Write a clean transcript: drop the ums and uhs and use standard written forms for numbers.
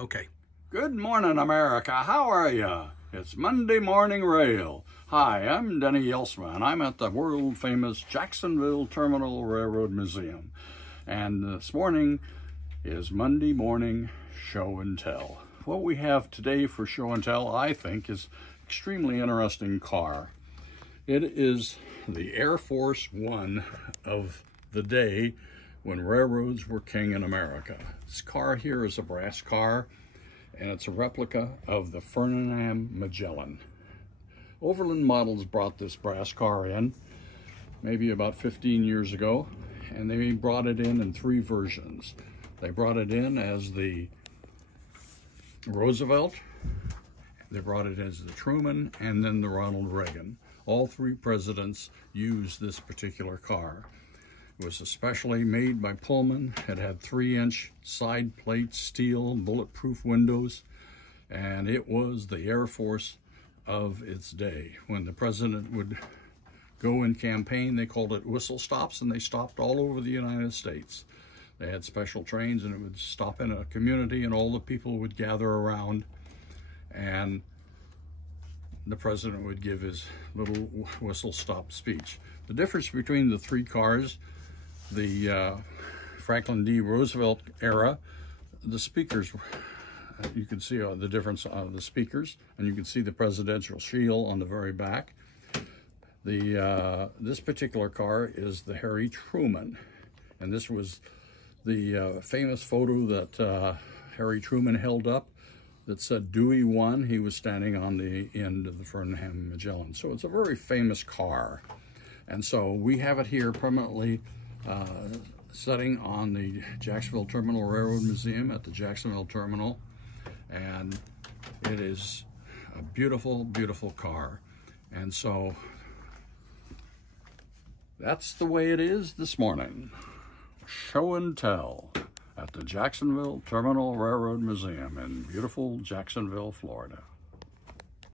Okay. Good morning, America. How are ya? It's Monday Morning Rail. Hi, I'm Denny Jelsma, and I'm at the world-famous Jacksonville Terminal Railroad Museum. And this morning is Monday Morning Show and Tell. What we have today for show and tell, I think, is extremely interesting car. It is the Air Force One of the day when railroads were king in America. This car here is a brass car, and it's a replica of the Friesland Magellan. Overland Models brought this brass car in maybe about 15 years ago, and they brought it in three versions. They brought it in as the Roosevelt, they brought it as the Truman, and then the Ronald Reagan. All three presidents used this particular car. It was especially made by Pullman. It had 3-inch side plate steel, bulletproof windows, and it was the Air Force of its day. When the president would go in campaign, they called it whistle stops, and they stopped all over the United States. They had special trains, and it would stop in a community, and all the people would gather around, and the president would give his little whistle stop speech. The difference between the three cars, the Franklin D. Roosevelt era, the speakers, you can see the difference of the speakers, and you can see the presidential shield on the very back. This particular car is the Harry Truman, and this was the famous photo that Harry Truman held up that said Dewey won. He was standing on the end of the Friesland Magellan. So it's a very famous car. And so we have it here permanently sitting on the Jacksonville Terminal Railroad Museum at the Jacksonville Terminal. And it is a beautiful, beautiful car. And so that's the way it is this morning. Show and tell at the Jacksonville Terminal Railroad Museum in beautiful Jacksonville, Florida.